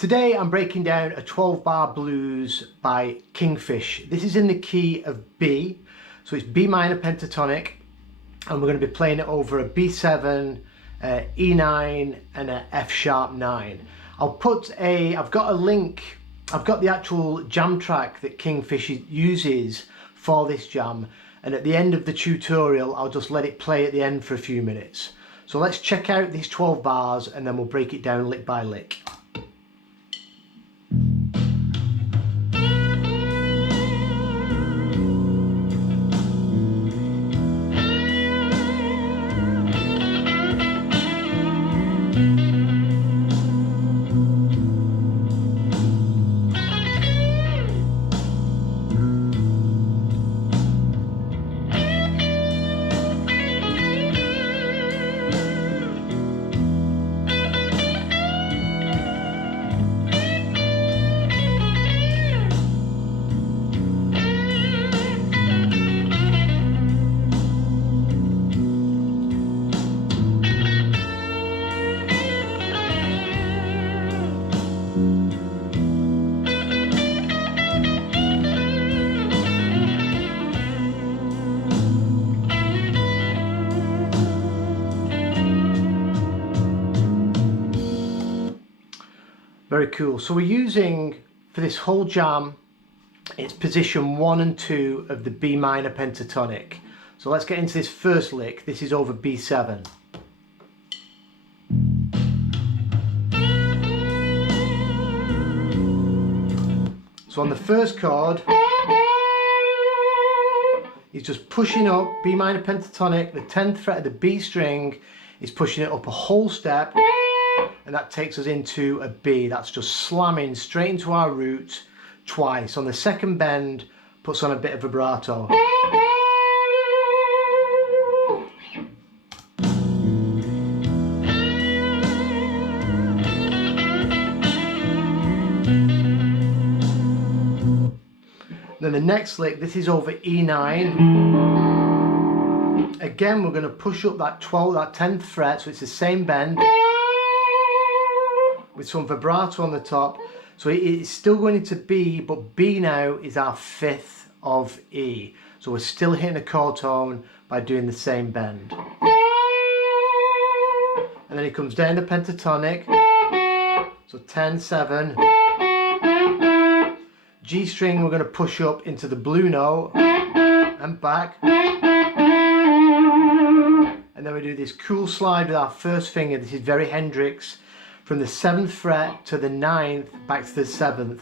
Today I'm breaking down a 12-bar blues by Kingfish. This is in the key of B, so it's B minor pentatonic, and we're going to be playing it over a B7, E9 and a F sharp 9. I've got a link, I've got the actual jam track that Kingfish uses for this jam, and at the end of the tutorial I'll just let it play at the end for a few minutes. So let's check out these 12 bars and then we'll break it down lick by lick. Very cool. So we're using, for this whole jam, it's position 1 and 2 of the B minor pentatonic. So let's get into this first lick. This is over B7. So on the first chord, he's just pushing up B minor pentatonic, the 10th fret of the B string is pushing it up a whole step, and that takes us into a B. That's just slamming straight into our root twice. On the second bend, puts on a bit of vibrato. Then the next lick, this is over E9. Again, we're going to push up that 10th fret, so it's the same bend, with some vibrato on the top. So it's still going into B, but B now is our 5th of E. So we're still hitting a chord tone by doing the same bend. And then it comes down to pentatonic. So 10, 7. G string we're going to push up into the blue note and back. And then we do this cool slide with our first finger. This is very Hendrix. From the 7th fret to the 9th, back to the 7th.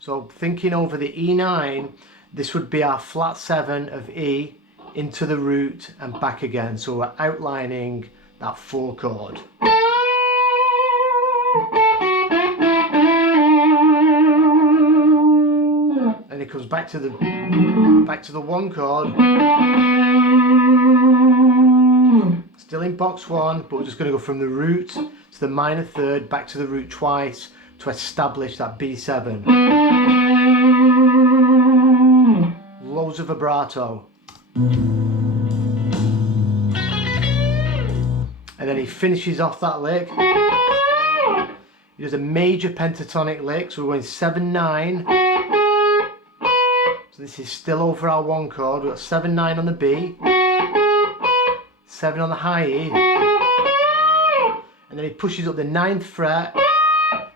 So thinking over the E9, this would be our flat 7 of E into the root and back again. So we're outlining that 4 chord. And it comes back to the 1 chord. Still in box 1, but we're just going to go from the root to the minor 3rd, back to the root twice to establish that B7. Loads of vibrato. And then he finishes off that lick. He does a major pentatonic lick, so we're going 7, 9. So this is still over our 1 chord. We've got 7, 9 on the B. 7 on the high E, and then he pushes up the 9th fret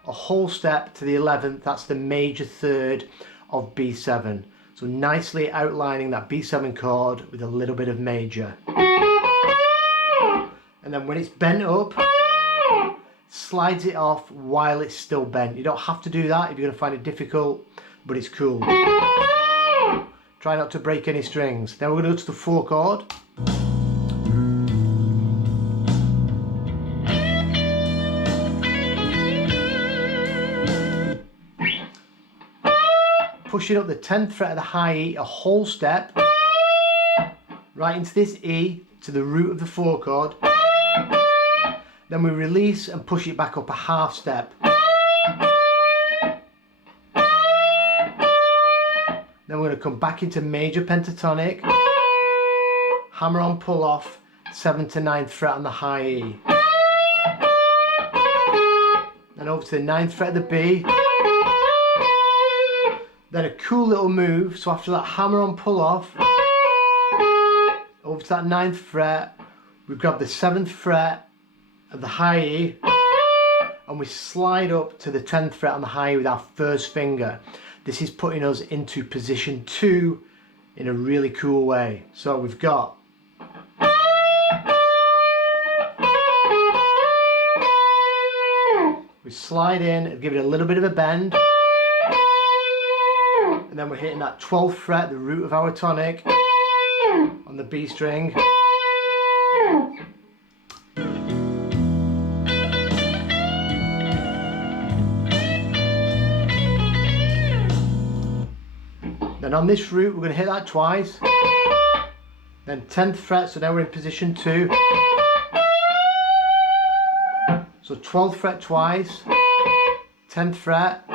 a whole step to the 11th. That's the major 3rd of B7. So nicely outlining that B7 chord with a little bit of major. And then when it's bent up, slides it off while it's still bent. You don't have to do that if you're going to find it difficult, but it's cool. Try not to break any strings. Then we're going to go to the 4 chord. Pushing up the 10th fret of the high E a whole step, right into this E to the root of the 4 chord. Then we release and push it back up a half step. Then we're going to come back into major pentatonic, hammer on, pull off, 7th to 9th fret on the high E. over to the 9th fret of the B. Then a cool little move, so after that hammer on pull off, over to that 9th fret, we grab the 7th fret of the high E and we slide up to the 10th fret on the high E with our first finger. This is putting us into position 2 in a really cool way. So we've got we slide in and give it a little bit of a bend, and then we're hitting that 12th fret, the root of our tonic, on the B string. Then on this root we're going to hit that twice, then 10th fret, so now we're in position 2. So 12th fret twice, 10th fret,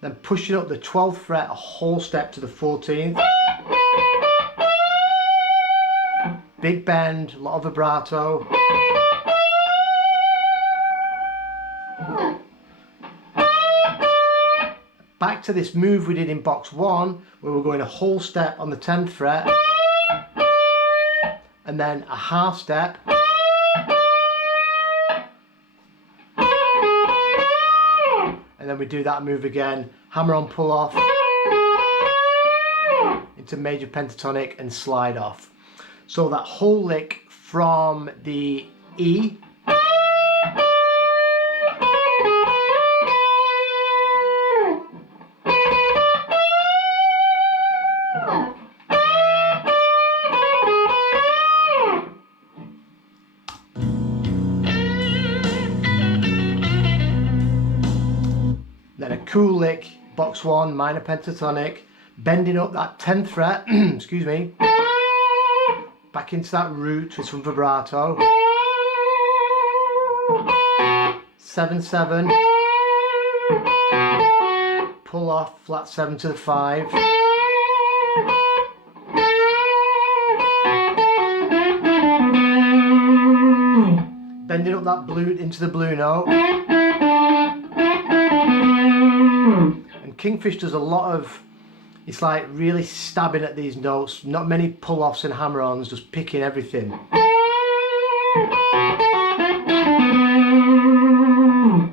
then pushing up the 12th fret a whole step to the 14th. Big bend, a lot of vibrato. Back to this move we did in box 1, where we're going a whole step on the 10th fret, and then a half step, and then we do that move again, hammer on pull off into major pentatonic and slide off. So that whole lick from the E then a cool lick, box 1, minor pentatonic, bending up that 10th fret, excuse me, back into that root with some vibrato, 7/7, pull off, flat 7 to the 5, bending up that blue into the blue note. And Kingfish does a lot of, it's like really stabbing at these notes, not many pull-offs and hammer-ons, just picking everything.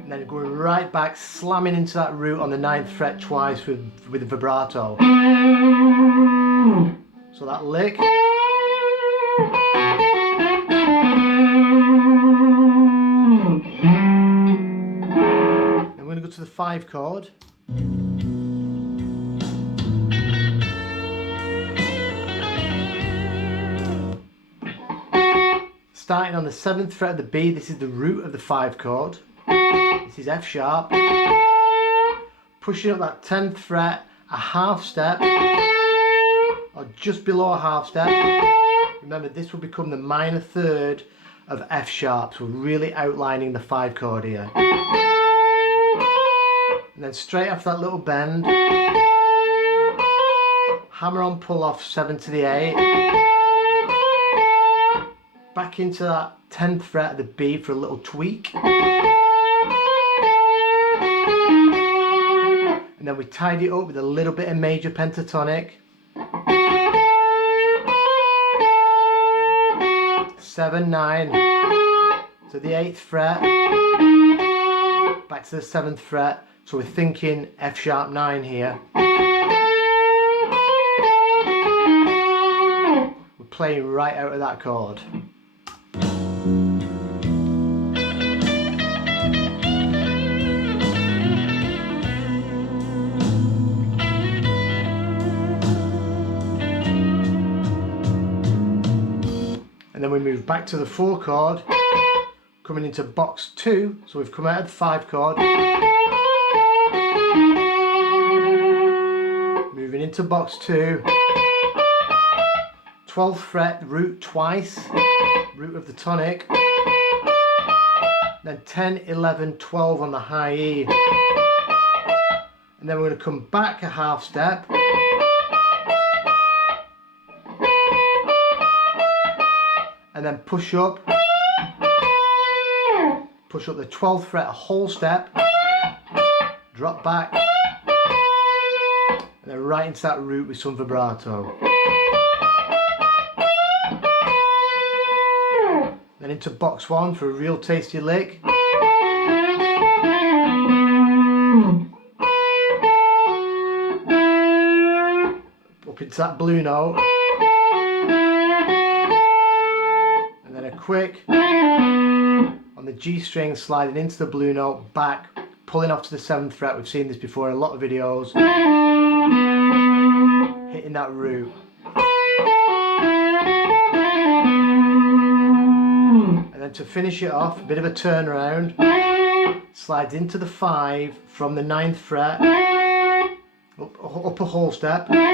And then going right back, slamming into that root on the 9th fret twice with the vibrato. So that lick. Then we're going to go to the 5 chord. Starting on the 7th fret of the B, this is the root of the 5 chord. This is F sharp. Pushing up that 10th fret, a half step, or just below a half step. Remember, this will become the minor third of F sharp, so we're really outlining the 5 chord here. And then straight after that little bend, hammer on pull off 7 to the 8. Back into that 10th fret of the B for a little tweak. And then we tidy it up with a little bit of major pentatonic. 7, 9. So the 8th fret. Back to the 7th fret. So we're thinking F sharp 9 here. We're playing right out of that chord. And then we move back to the 4 chord, coming into box 2, so we've come out of the 5 chord, moving into box 2, 12th fret, root twice, root of the tonic, then 10, 11, 12 on the high E, and then we're going to come back a half step, and then push up the 12th fret a whole step, drop back, and then right into that root with some vibrato. Then into box 1 for a real tasty lick. Up into that blue note. And then a quick on the G string, sliding into the blue note, back, pulling off to the 7th fret. We've seen this before in a lot of videos. Hitting that root. And then to finish it off, a bit of a turnaround. Slides into the 5 from the 9th fret. Up a whole step. Then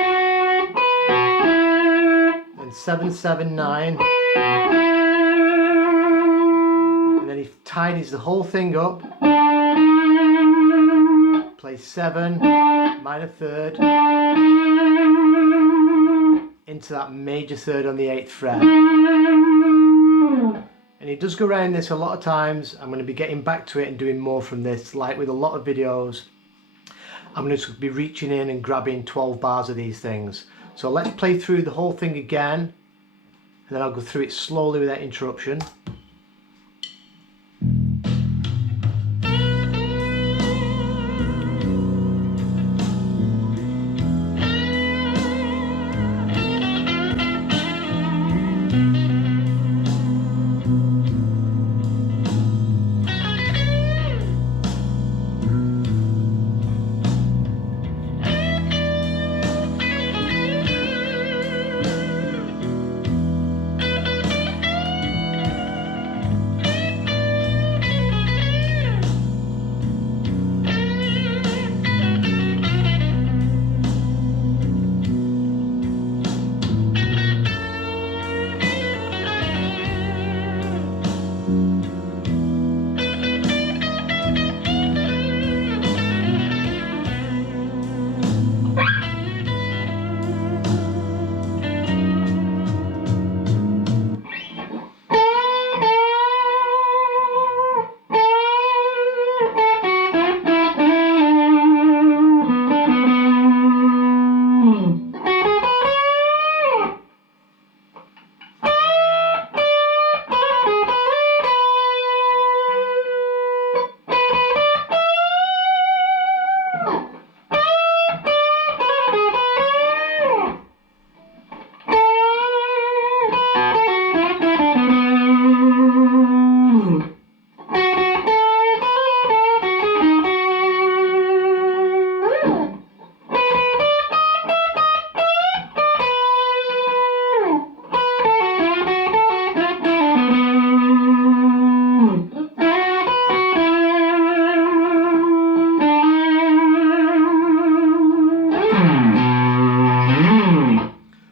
7, 7, 9. And then he tidies the whole thing up. Plays 7, minor third, into that major third on the 8th fret. And he does go around this a lot of times. I'm going to be getting back to it and doing more from this, like with a lot of videos. I'm going to be reaching in and grabbing 12 bars of these things. So let's play through the whole thing again, and then I'll go through it slowly without interruption.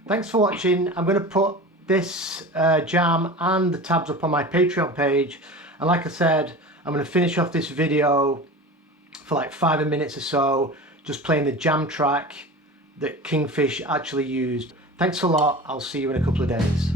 Thanks for watching. I'm going to put this jam and the tabs up on my Patreon page, and like I said, I'm going to finish off this video for like 5 minutes or so just playing the jam track that Kingfish actually used. Thanks a lot. I'll see you in a couple of days.